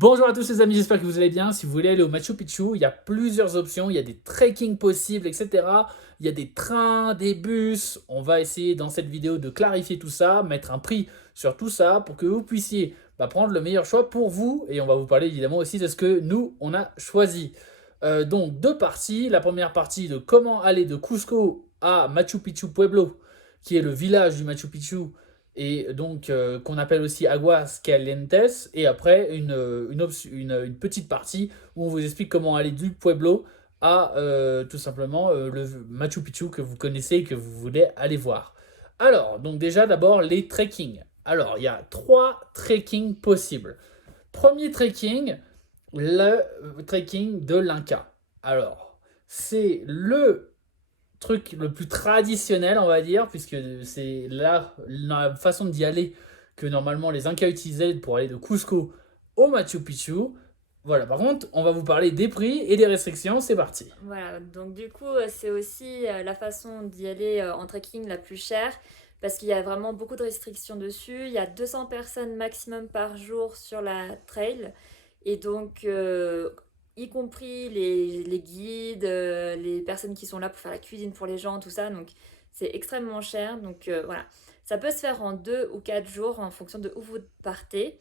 Bonjour à tous les amis, j'espère que vous allez bien. Si vous voulez aller au Machu Picchu, il y a plusieurs options, il y a des trekking possibles, etc. Il y a des trains, des bus. On va essayer dans cette vidéo de clarifier tout ça, mettre un prix sur tout ça pour que vous puissiez prendre le meilleur choix pour vous. Et on va vous parler évidemment aussi de ce que nous, on a choisi. Donc deux parties. La première partie de comment aller de Cusco à Machu Picchu Pueblo, qui est le village du Machu Picchu et donc qu'on appelle aussi Aguas Calientes, et après une petite partie où on vous explique comment aller du Pueblo à tout simplement le Machu Picchu que vous connaissez et que vous voulez aller voir. Alors, donc déjà d'abord les trekking. Alors, il y a 3 trekking possibles. Premier trekking, le trekking de l'Inca. Alors, c'est le truc le plus traditionnel, on va dire, puisque c'est la façon d'y aller que normalement les Incas utilisaient pour aller de Cusco au Machu Picchu. Voilà, par contre, on va vous parler des prix et des restrictions, c'est parti. Voilà, donc du coup, c'est aussi la façon d'y aller en trekking la plus chère parce qu'il y a vraiment beaucoup de restrictions dessus. Il y a 200 personnes maximum par jour sur la trail et donc, y compris les guides, les personnes qui sont là pour faire la cuisine pour les gens, tout ça. Donc, c'est extrêmement cher. Donc, voilà, ça peut se faire en 2 ou 4 jours en fonction de où vous partez.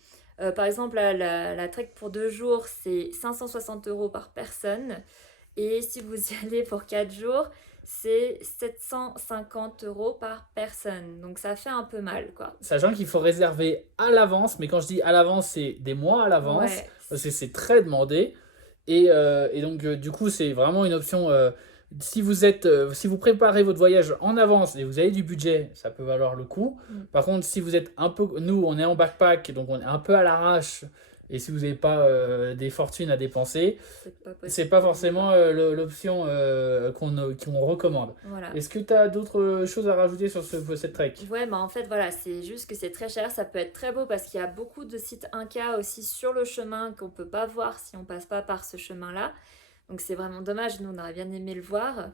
Par exemple, la trek pour 2 jours, c'est 560 € par personne. Et si vous y allez pour 4 jours, c'est 750 € par personne. Donc ça fait un peu mal, quoi. Sachant qu'il faut réserver à l'avance, mais quand je dis à l'avance, c'est des mois à l'avance, Ouais, parce que c'est très demandé. Et donc, du coup, c'est vraiment une option. Si vous préparez votre voyage en avance et vous avez du budget, ça peut valoir le coup. mm, Par contre, si vous êtes un peu. Nous, on est en backpack, donc on est un peu à l'arrache. Et si vous n'avez pas des fortunes à dépenser, c'est pas c'est possible pas pour vous, quoi. forcément l'option qu'on recommande. Voilà. Est-ce que tu as d'autres choses à rajouter sur cette trek? Ouais, bah en fait, voilà, c'est juste que c'est très cher. Ça peut être très beau parce qu'il y a beaucoup de sites Inca aussi sur le chemin qu'on peut pas voir si on passe pas par ce chemin-là. Donc c'est vraiment dommage. Nous, on aurait bien aimé le voir.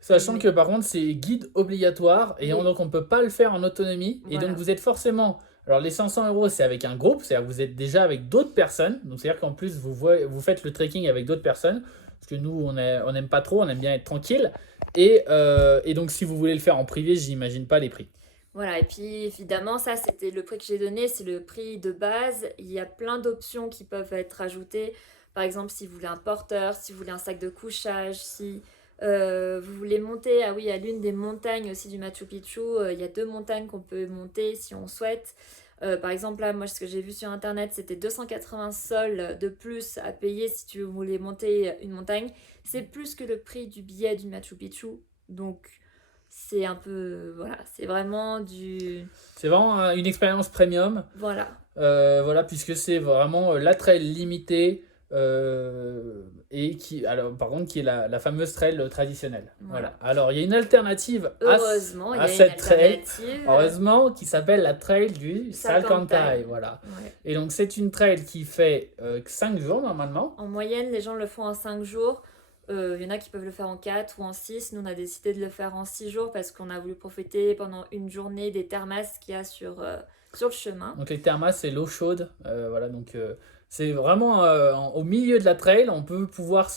Sachant Mais que par contre, c'est guide obligatoire et oui, donc on ne peut pas le faire en autonomie. Et donc voilà. vous êtes forcément. Alors les 500 €, c'est avec un groupe, c'est-à-dire que vous êtes déjà avec d'autres personnes. Donc c'est-à-dire qu'en plus, vous faites le trekking avec d'autres personnes. Parce que nous, on n'aime pas trop, on aime bien être tranquille. Et donc si vous voulez le faire en privé, j'imagine pas les prix. Voilà, et puis évidemment, ça c'était le prix que j'ai donné, c'est le prix de base. Il y a plein d'options qui peuvent être ajoutées. Par exemple, si vous voulez un porteur, si vous voulez un sac de couchage, si vous voulez monter, ah oui, à l'une des montagnes aussi du Machu Picchu, il y a 2 montagnes qu'on peut monter si on souhaite. Par exemple, là, moi, ce que j'ai vu sur internet, c'était 280 sols de plus à payer si tu voulais monter une montagne. C'est plus que le prix du billet du Machu Picchu. Donc, c'est un peu, voilà, c'est vraiment du, C'est vraiment une expérience premium. voilà, Voilà, puisque c'est vraiment la trail limitée et qui, alors, par contre, qui est la fameuse trail traditionnelle. voilà. Voilà. Alors, il y a une alternative Heureusement, il y à a une cette trail, alternative. heureusement, qui s'appelle la trail du Salcantay. Salcantay. Voilà. Ouais. Et donc, c'est une trail qui fait 5 jours normalement. En moyenne, les gens le font en 5 jours. Il y en a qui peuvent le faire en 4 ou en 6. Nous, on a décidé de le faire en 6 jours parce qu'on a voulu profiter pendant une journée des thermas qu'il y a sur le chemin. Donc, les thermas, c'est l'eau chaude. Voilà, donc c'est vraiment au milieu de la trail, on peut pouvoir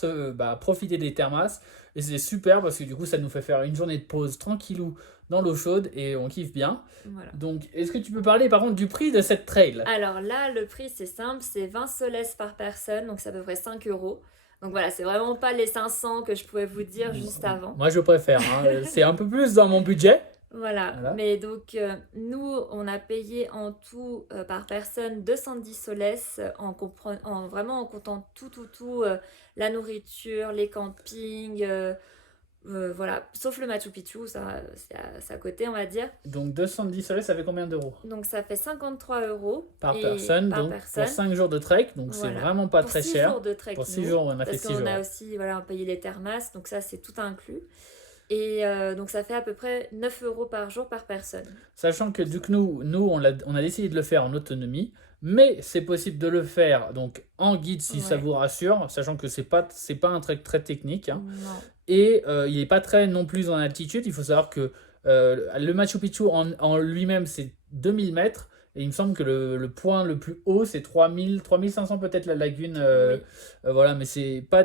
profiter des thermas. Et c'est super parce que du coup, ça nous fait faire une journée de pause tranquillou dans l'eau chaude et on kiffe bien. Voilà. Donc, est-ce que tu peux parler par contre du prix de cette trail? Alors là, le prix, c'est simple, c'est 20 soles par personne, donc c'est à peu près 5 €. Donc voilà, c'est vraiment pas les 500 que je pouvais vous dire juste avant. Moi, je préfère, hein. C'est un peu plus dans mon budget. Voilà, Voilà. mais donc nous, on a payé en tout par personne 210 soles vraiment en comptant tout, la nourriture, les campings, voilà, sauf le Machu Picchu, ça c'est à côté, on va dire. Donc, 210 soleils, ça fait combien d'euros? Donc ça fait 53 € Par et personne, par donc pour personne. 5 jours de trek, donc c'est Voilà. vraiment pas Pour très 6 cher. jours de trek, Pour 6 nous. jours, on a fait Parce 6 qu'on jours. a Ouais. aussi voilà, payé les thermas, donc ça, c'est tout inclus. Et donc, ça fait à peu près 9 € par jour par personne. Sachant que du coup, nous on a décidé de le faire en autonomie, mais c'est possible de le faire donc en guide si ça Ouais. vous rassure, sachant que c'est pas un trek très technique, hein. Non. Et il n'est pas très non plus en altitude. Il faut savoir que le Machu Picchu en lui-même c'est 2000 mètres Et il me semble que le point le plus haut, c'est 3500 peut-être la lagune. Oui, Voilà, mais c'est pas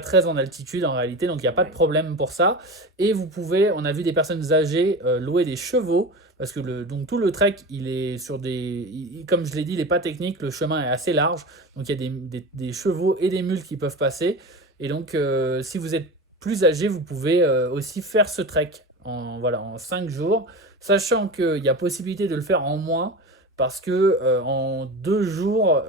très en altitude en réalité, donc il n'y a pas de ouais. problème pour ça. Et vous pouvez, on a vu des personnes âgées louer des chevaux, parce que donc tout le trek, il est sur comme je l'ai dit, il n'est pas technique, le chemin est assez large, donc il y a des chevaux et des mules qui peuvent passer. Et donc, si vous êtes plus âgé, vous pouvez aussi faire ce trek en 5 jours, sachant qu'il y a possibilité de le faire en moins, parce que en 2 jours,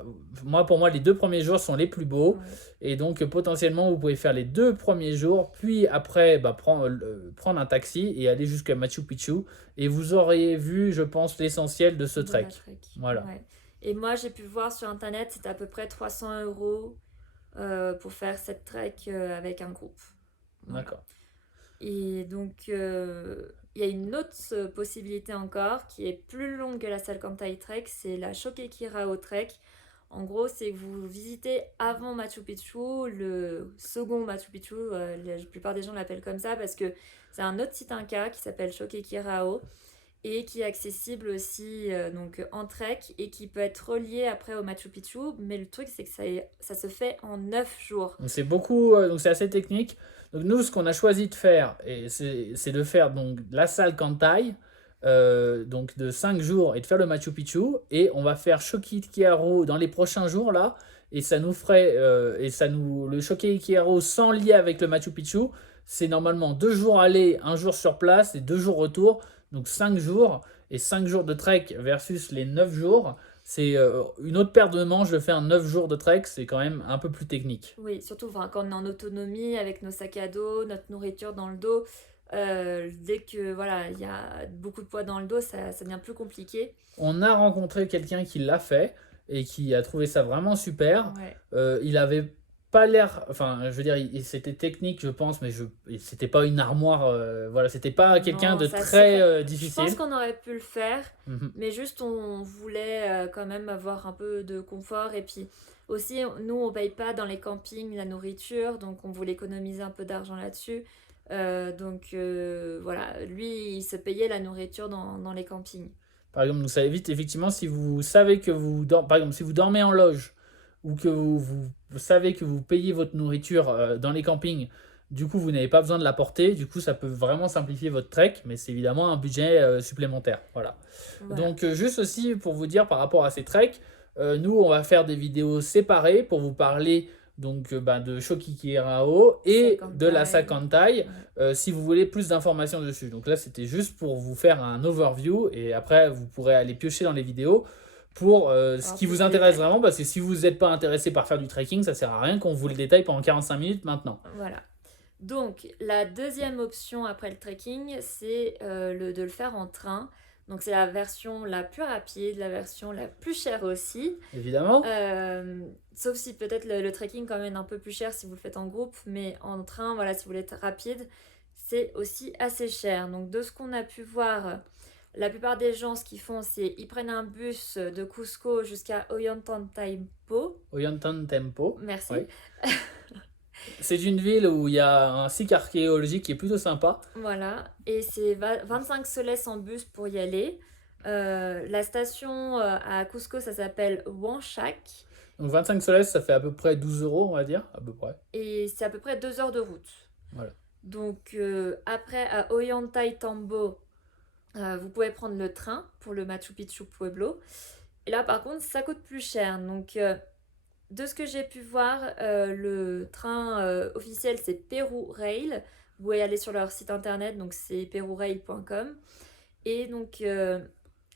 pour moi, les 2 premiers jours sont les plus beaux. Ouais. Et donc, potentiellement, vous pouvez faire les 2 premiers jours, puis après, prendre un taxi et aller jusqu'à Machu Picchu. Et vous auriez vu, je pense, l'essentiel de ce De trek. la trek. Voilà, Ouais. Et moi, j'ai pu voir sur internet, c'est à peu près 300 € pour faire cette trek avec un groupe. Voilà. d'accord. Et donc, il y a une autre possibilité encore qui est plus longue que la Salcantay Trek, c'est la Choquequirao Trek. En gros, c'est que vous visitez avant Machu Picchu, le second Machu Picchu, la plupart des gens l'appellent comme ça parce que c'est un autre site Inca qui s'appelle Choquequirao et qui est accessible aussi donc en trek et qui peut être relié après au Machu Picchu. Mais le truc, c'est que ça se fait en 9 jours. Donc c'est beaucoup, donc c'est assez technique. Donc nous, ce qu'on a choisi de faire, et c'est de faire donc la salle Kantai, donc de 5 jours, et de faire le Machu Picchu. Et on va faire Choquequirao dans les prochains jours là. Et ça nous ferait, le Choquequirao sans lien avec le Machu Picchu, c'est normalement 2 jours aller, 1 jour sur place et 2 jours retour. Donc 5 jours, et 5 jours de trek versus les 9 jours. C'est une autre paire de manches de faire 9 jours de trek, c'est quand même un peu plus technique. Oui, surtout enfin, quand on est en autonomie avec nos sacs à dos, notre nourriture dans le dos. Dès que voilà, il y a beaucoup de poids dans le dos, ça devient plus compliqué. On a rencontré quelqu'un qui l'a fait et qui a trouvé ça vraiment super. Ouais. Il avait pas l'air, enfin, je veux dire, c'était technique, je pense, mais c'était pas une armoire, voilà, c'était pas quelqu'un Non, de ça se très fait. Je difficile. pense qu'on aurait pu le faire, Mhm. mais juste on voulait quand même avoir un peu de confort. Et puis aussi, nous, on paye pas dans les campings la nourriture, donc on voulait économiser un peu d'argent là-dessus. Donc voilà, lui, il se payait la nourriture dans les campings. Par exemple, donc ça évite effectivement si vous savez que par exemple, si vous dormez en loge ou que vous savez que vous payez votre nourriture dans les campings, du coup, vous n'avez pas besoin de la porter. Du coup, ça peut vraiment simplifier votre trek, mais c'est évidemment un budget supplémentaire. Voilà. Voilà. Donc, juste aussi pour vous dire par rapport à ces treks, nous, on va faire des vidéos séparées pour vous parler donc de Choquequirao et de la Salcantay, Ouais. si vous voulez plus d'informations dessus. Donc là, c'était juste pour vous faire un overview et après, vous pourrez aller piocher dans les vidéos pour ce Alors, qui plus vous de intéresse détails. vraiment, parce que si vous n'êtes pas intéressé par faire du trekking, ça sert à rien qu'on vous le détaille pendant 45 minutes maintenant. Voilà. Donc, la deuxième option après le trekking, c'est de le faire en train. Donc, c'est la version la plus rapide, la version la plus chère aussi. Évidemment. Sauf si peut-être le trekking quand même un peu plus cher si vous le faites en groupe, mais en train, voilà, si vous voulez être rapide, c'est aussi assez cher. Donc, de ce qu'on a pu voir, la plupart des gens, ce qu'ils font, c'est ils prennent un bus de Cusco jusqu'à Ollantaytambo. Ollantaytambo. Merci. Oui. C'est une ville où il y a un site archéologique qui est plutôt sympa. Voilà, et c'est 25 soles en bus pour y aller. La station à Cusco, ça s'appelle Huanchac, Donc 25 soles, ça fait à peu près 12 euros, on va dire, à peu près. et c'est à peu près 2 heures de route. Voilà. Donc après, à Ollantaytambo, vous pouvez prendre le train pour le Machu Picchu Pueblo. Et là, par contre, ça coûte plus cher. Donc, de ce que j'ai pu voir, le train officiel, c'est Peru Rail. Vous pouvez aller sur leur site internet, donc c'est perurail.com. Et donc,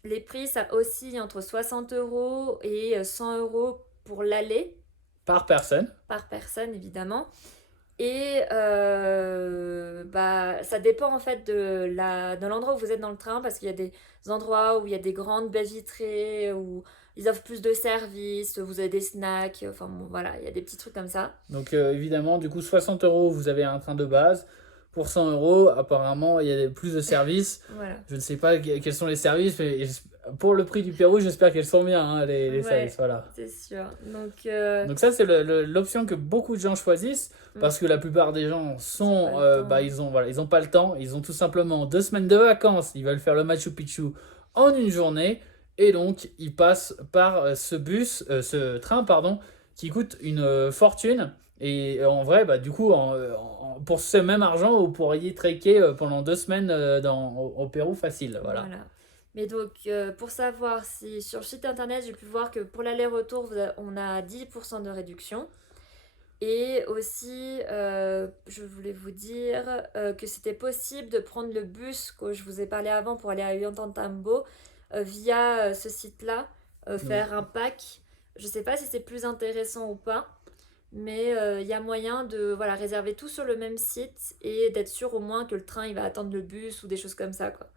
les prix, ça oscille entre 60 € et 100 € pour l'aller, Par personne. par personne, évidemment. Et ça dépend en fait de l'endroit où vous êtes dans le train, parce qu'il y a des endroits où il y a des grandes baies vitrées, où ils offrent plus de services, vous avez des snacks, enfin bon, voilà, il y a des petits trucs comme ça. Donc évidemment, du coup, 60 euros, vous avez un train de base. Pour 100 euros, apparemment, il y a plus de services. Voilà. Je ne sais pas quels sont les services, mais pour le prix du Pérou, j'espère qu'elles sont bien, hein, les Ouais. services. Voilà. C'est sûr. Donc ça, c'est l'option que beaucoup de gens choisissent, parce que la plupart des gens Ils ont pas le temps. ils ont pas le temps. Ils ont tout simplement 2 semaines de vacances. Ils veulent faire le Machu Picchu en une journée. Et donc, ils passent par ce train, pardon, qui coûte une fortune. Et en vrai, bah, du coup, pour ce même argent, vous pourriez trekker pendant 2 semaines au Pérou facile. Voilà. Voilà. Mais donc, pour savoir si sur le site internet, j'ai pu voir que pour l'aller-retour, on a 10% de réduction. Et aussi, je voulais vous dire que c'était possible de prendre le bus que je vous ai parlé avant pour aller à Ollantaytambo via ce site-là, faire un pack. Je sais pas si c'est plus intéressant ou pas, mais il y a moyen de voilà, réserver tout sur le même site et d'être sûr au moins que le train il va attendre le bus ou des choses comme ça, quoi.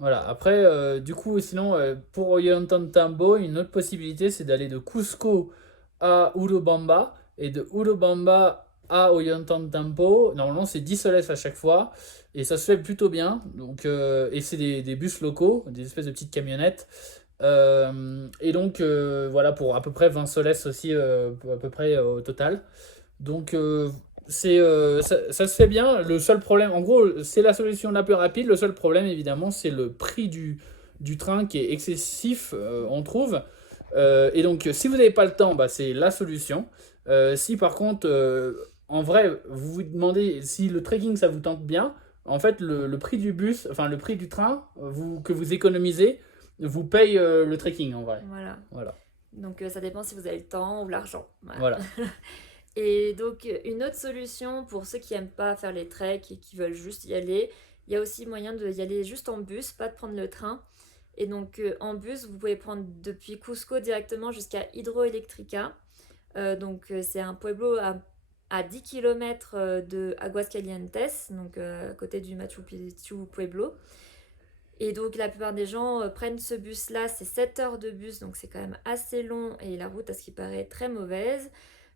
Voilà. Après, du coup, sinon, pour Ollantaytambo, une autre possibilité, c'est d'aller de Cusco à Urubamba. Et de Urubamba à Ollantaytambo, normalement, c'est 10 soles à chaque fois. Et ça se fait plutôt bien. Donc, et c'est des bus locaux, des espèces de petites camionnettes. Et donc, voilà, pour à peu près 20 soles aussi, à peu près au total. Donc, ça se fait bien. Le seul problème, en gros, c'est la solution la plus rapide. Le seul problème, évidemment, c'est le prix du train qui est excessif, on trouve. Et donc, si vous n'avez pas le temps, bah, c'est la solution. Si par contre, en vrai, vous vous demandez si le trekking ça vous tente bien, en fait, le prix du bus, enfin le prix du train que vous économisez, vous paye le trekking en vrai. Voilà. Voilà. Donc, ça dépend si vous avez le temps ou l'argent. Voilà. Voilà. Et donc, une autre solution pour ceux qui n'aiment pas faire les treks et qui veulent juste y aller, il y a aussi moyen d'y aller juste en bus, pas de prendre le train. Et donc, en bus, vous pouvez prendre depuis Cusco directement jusqu'à Hidroelectrica. C'est un pueblo à 10 km de Aguascalientes, donc à côté du Machu Picchu Pueblo. Et donc, la plupart des gens prennent ce bus-là, c'est 7 heures de bus, donc c'est quand même assez long et la route, à ce qui paraît, très mauvaise.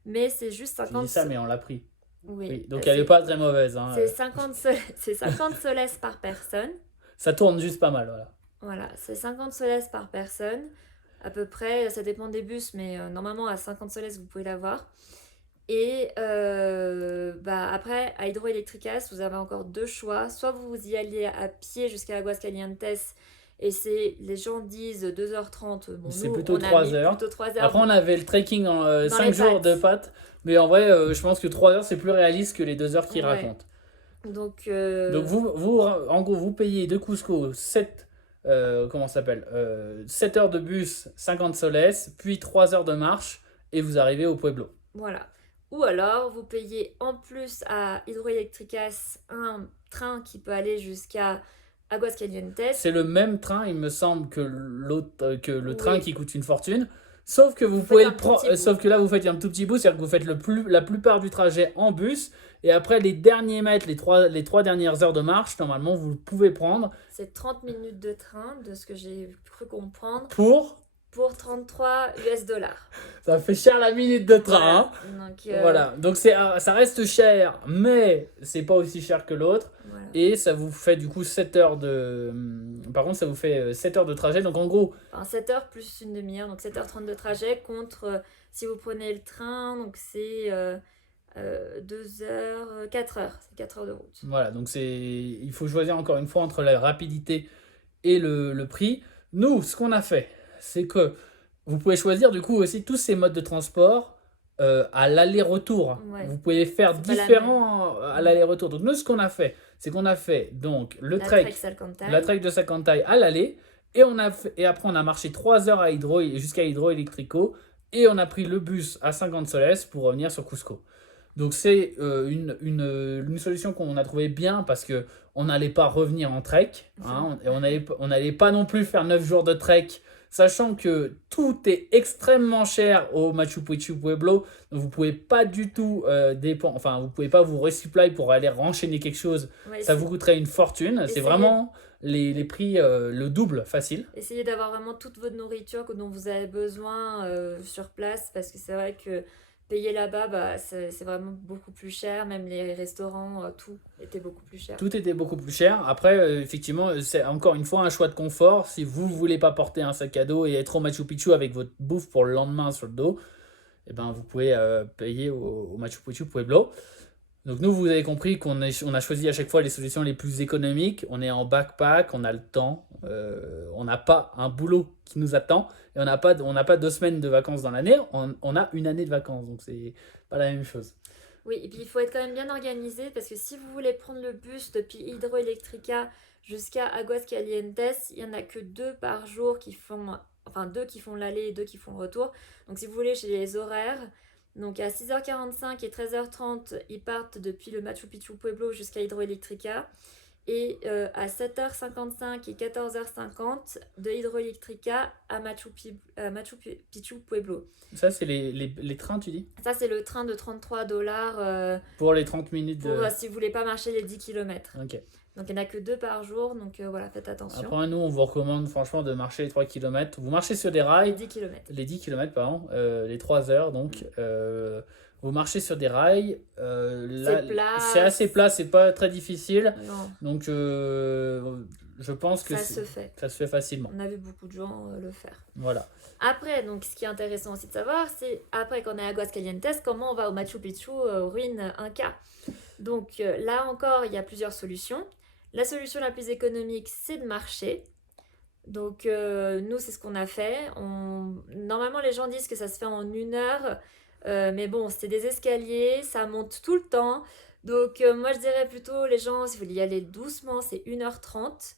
Mais c'est juste Tu dis 50... ça, mais on l'a pris. Oui, Oui, donc elle n'est pas très mauvaise. Hein. c'est 50, c'est 50 soles par personne. Ça tourne juste pas mal, voilà. Voilà, c'est 50 soles par personne. À peu près, ça dépend des bus, mais normalement, à 50 soles, vous pouvez l'avoir. Et après, à Hidroelectricas, vous avez encore deux choix. Soit vous y allez à pied jusqu'à Aguascalientes, et les gens disent 2h30. Bon, C'est nous, plutôt on a 3 mis heures. plutôt 3 heures. Après, on avait le trekking en Dans 5 les jours de pattes. pâte. Mais en vrai, je pense que 3 heures, c'est plus réaliste que les 2 heures qu'il Ouais. raconte. Donc, Donc, en gros, vous payez de Cusco 7, comment ça s'appelle 7 heures de bus, 50 soles, puis 3 heures de marche, et vous arrivez au Pueblo. voilà. Ou alors, vous payez en plus à Hidroelectricas un train qui peut aller jusqu'à Aguascalientes. C'est le même train, il me semble, que le train Oui. qui coûte une fortune. Sauf que vous Faites pouvez un le tout prendre. petit bout. Sauf que là, vous faites un tout petit bout, c'est-à-dire que vous faites la plupart du trajet en bus. Et après, les derniers mètres, les trois dernières heures de marche, normalement, vous le pouvez prendre C'est 30 minutes de train, de ce que j'ai cru comprendre, pour. pour 33 $. Ça fait cher la minute de train. Voilà. Donc, Voilà, donc ça reste cher, mais c'est pas aussi cher que l'autre. voilà. Et ça vous fait du coup 7 heures de. Par contre, ça vous fait 7 heures de trajet. Donc en gros, Enfin, 7 heures plus une demi-heure, donc 7h30 de trajet contre si vous prenez le train, donc c'est 2 heures, 4 heures, c'est 4 heures de route. voilà, donc il faut choisir encore une fois entre la rapidité et le prix. Nous, ce qu'on a fait, c'est que vous pouvez choisir du coup aussi tous ces modes de transport à l'aller-retour. Ouais. Vous pouvez faire C'est pas la différents à l'aller-retour. Donc nous, ce qu'on a fait, c'est qu'on a fait donc le La trek, Salcantay. la trek de Salcantay à l'aller, et après on a marché 3 heures jusqu'à Hidroelectrico, et on a pris le bus à 50 soles pour revenir sur Cusco. Donc c'est une solution qu'on a trouvé bien parce que on n'allait pas revenir en trek, hein, et on n'allait pas non plus faire 9 jours de trek, sachant que tout est extrêmement cher au Machu Picchu Pueblo. Donc vous pouvez pas du tout vous pouvez pas vous resupply pour aller renchaîner quelque chose. Ouais, Ça vous coûterait une fortune. C'est Essayez- vraiment les prix le double facile. Essayez d'avoir vraiment toute votre nourriture dont vous avez besoin sur place, parce que c'est vrai que payer là-bas, c'est vraiment beaucoup plus cher. Même les restaurants, tout était beaucoup plus cher. Tout était beaucoup plus cher. Après, effectivement, c'est encore une fois un choix de confort. Si vous ne voulez pas porter un sac à dos et être au Machu Picchu avec votre bouffe pour le lendemain sur le dos, eh ben, vous pouvez payer au Machu Picchu Pueblo. Donc nous, vous avez compris on a choisi à chaque fois les solutions les plus économiques. On est en backpack, on a le temps, on n'a pas un boulot qui nous attend et on n'a pas 2 semaines de vacances dans l'année, on a une année de vacances. Donc c'est pas la même chose. Oui, et puis il faut être quand même bien organisé parce que si vous voulez prendre le bus depuis Hydroelectrica jusqu'à Aguascalientes, il n'y en a que 2 par jour enfin 2 qui font l'aller et 2 qui font le retour. Donc si vous voulez, chez les horaires, donc à 6h45 et 13h30, ils partent depuis le Machu Picchu Pueblo jusqu'à Hydroelectrica. Et à 7h55 et 14h50 de Hydroelectrica à Machu Picchu Pueblo. Ça, c'est les trains, tu dis? Ça, c'est le train de 33 $ Pour les 30 minutes pour si vous voulez pas marcher les 10 km. Ok. Donc il n'y en a que 2 par jour, donc voilà, faites attention. Après, nous, on vous recommande franchement de marcher les 3 km. Vous marchez sur des rails. Les 10 km. Les 10 km, pardon. Les 3 heures, donc. Vous marchez sur des rails. C'est plat. C'est assez plat, c'est pas très difficile. Non, Donc, je pense que ça se fait. ça se fait facilement. On a vu beaucoup de gens le faire. Voilà. Après, donc, ce qui est intéressant aussi de savoir, c'est après qu'on est à Aguascalientes, comment on va au Machu Picchu, aux ruines Inca. Donc là encore, il y a plusieurs solutions. La solution la plus économique, c'est de marcher. Donc nous, c'est ce qu'on a fait. Normalement, les gens disent que ça se fait en 1 heure. Mais bon, c'est des escaliers, ça monte tout le temps. Donc moi, je dirais plutôt, les gens, si vous voulez y aller doucement, c'est 1h30.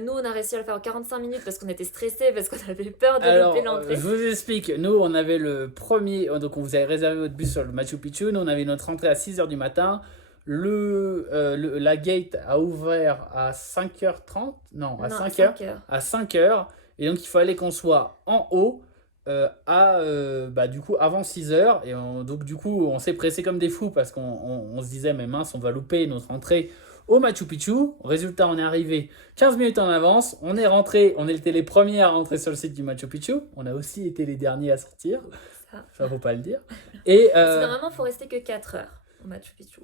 Nous, on a réussi à le faire en 45 minutes parce qu'on était stressés, parce qu'on avait peur de louper l'entrée. Je vous explique. Nous, on avait le premier... Donc, on vous avait réservé votre bus sur le Machu Picchu. Nous, on avait notre entrée à 6h du matin. La gate a ouvert à 5h30. Non, à 5h. À 5h. Et donc, il fallait qu'on soit en haut du coup, avant 6h. Et donc, du coup, on s'est pressé comme des fous parce qu'on se disait, mais mince, on va louper notre entrée au Machu Picchu. Résultat, on est arrivé 15 minutes en avance. On est rentré, on était les premiers à rentrer sur le site du Machu Picchu. On a aussi été les derniers à sortir. Ça faut pas le dire. Et normalement, il faut rester que 4 heures au Machu Picchu.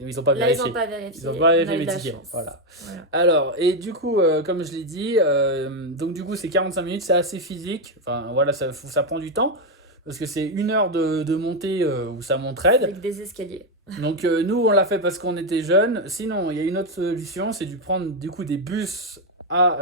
Ils n'ont pas vérifié. Ils n'ont pas vérifié. Ils n'ont pas vérifié mes tickets. Voilà. Alors, et du coup, comme je l'ai dit, donc du coup, c'est 45 minutes, c'est assez physique. Enfin, voilà, ça prend du temps. Parce que c'est 1 heure de montée où ça monte raide. Avec des escaliers. Donc nous, on l'a fait parce qu'on était jeunes. Sinon, il y a une autre solution, c'est de prendre du coup des bus à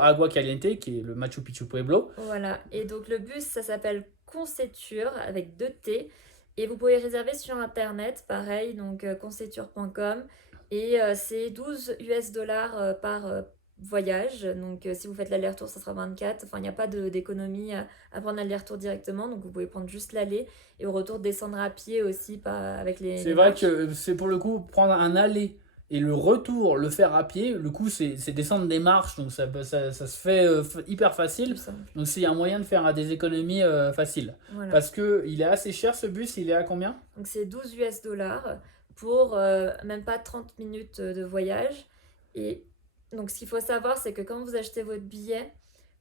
Aguascalientes, qui est le Machu Picchu Pueblo. Voilà, et donc le bus, ça s'appelle Conceture, avec 2 T. Et vous pouvez réserver sur internet, pareil, donc conceture.com. Et c'est 12 $ par voyage. Donc si vous faites l'aller-retour, ça sera 24. Enfin, il n'y a pas d'économie à prendre l'aller-retour directement. Donc vous pouvez prendre juste l'aller. Et au retour, descendre à pied aussi, pas avec les. C'est vrai que c'est pour le coup, prendre un aller et le retour, le faire à pied, le coup, c'est descendre des marches. Donc ça se fait hyper facile. Donc c'est un moyen de faire des économies faciles. Voilà. Parce qu'il est assez cher ce bus, il est à combien? Donc c'est 12 $ pour même pas 30 minutes de voyage. Et donc ce qu'il faut savoir, c'est que quand vous achetez votre billet,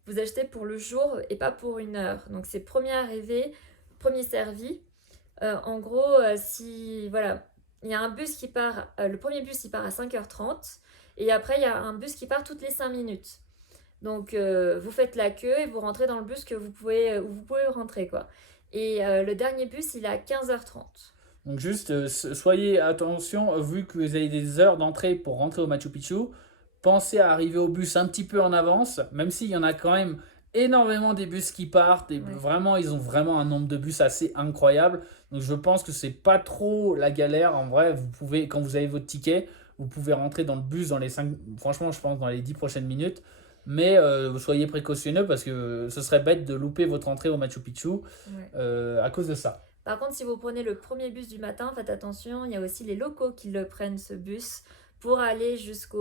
vous achetez pour le jour et pas pour 1 heure. Donc c'est premier arrivé, premier servi. En gros, voilà, il y a un bus qui part, le premier bus il part à 5h30 et après il y a un bus qui part toutes les 5 minutes. Donc vous faites la queue et vous rentrez dans le bus où vous pouvez rentrer, quoi. Et le dernier bus il est à 15h30. Donc juste, soyez attention, vu que vous avez des heures d'entrée pour rentrer au Machu Picchu, pensez à arriver au bus un petit peu en avance, même s'il y en a quand même énormément des bus qui partent. Et vraiment, ils ont vraiment un nombre de bus assez incroyable. Donc je pense que c'est pas trop la galère. En vrai, vous pouvez, quand vous avez votre ticket, vous pouvez rentrer dans le bus dans les 5, franchement, je pense dans les 10 prochaines minutes. Mais soyez précautionneux parce que ce serait bête de louper votre entrée au Machu Picchu à cause de ça. Par contre, si vous prenez le premier bus du matin, faites attention, il y a aussi les locaux qui le prennent, ce bus, pour aller jusqu'à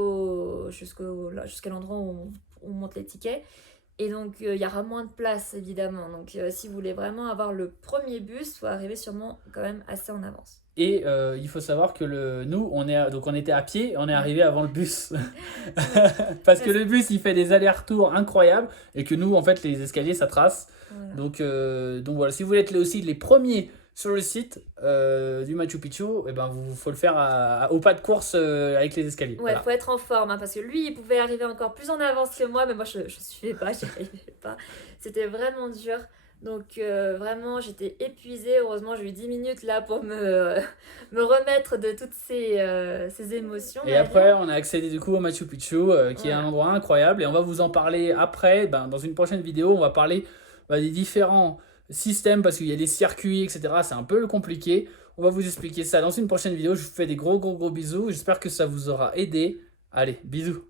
l'endroit où on monte les tickets. Et donc, il y aura moins de place, évidemment. Donc, si vous voulez vraiment avoir le premier bus, il faut arriver sûrement quand même assez en avance. Et il faut savoir que nous, on était à pied, on est arrivé avant le bus. Parce que le bus, il fait des allers-retours incroyables et que nous, en fait, les escaliers, ça trace. Voilà. Donc voilà, si vous voulez être aussi les premiers sur le site du Machu Picchu, faut le faire au pas de course avec les escaliers. Ouais, il faut être en forme, parce que lui, il pouvait arriver encore plus en avance que moi, mais moi, je ne suivais pas, j'y arrivais pas. C'était vraiment dur. Donc vraiment, j'étais épuisée. Heureusement, j'ai eu 10 minutes là pour me remettre de toutes ces émotions, on Et va après, dire. on a accédé du coup au Machu Picchu, qui est un Voilà. endroit incroyable. Et on va vous en parler après. Ben, dans une prochaine vidéo, on va parler des différents systèmes parce qu'il y a des circuits, etc. C'est un peu compliqué. On va vous expliquer ça dans une prochaine vidéo. Je vous fais des gros bisous. J'espère que ça vous aura aidé. Allez, bisous.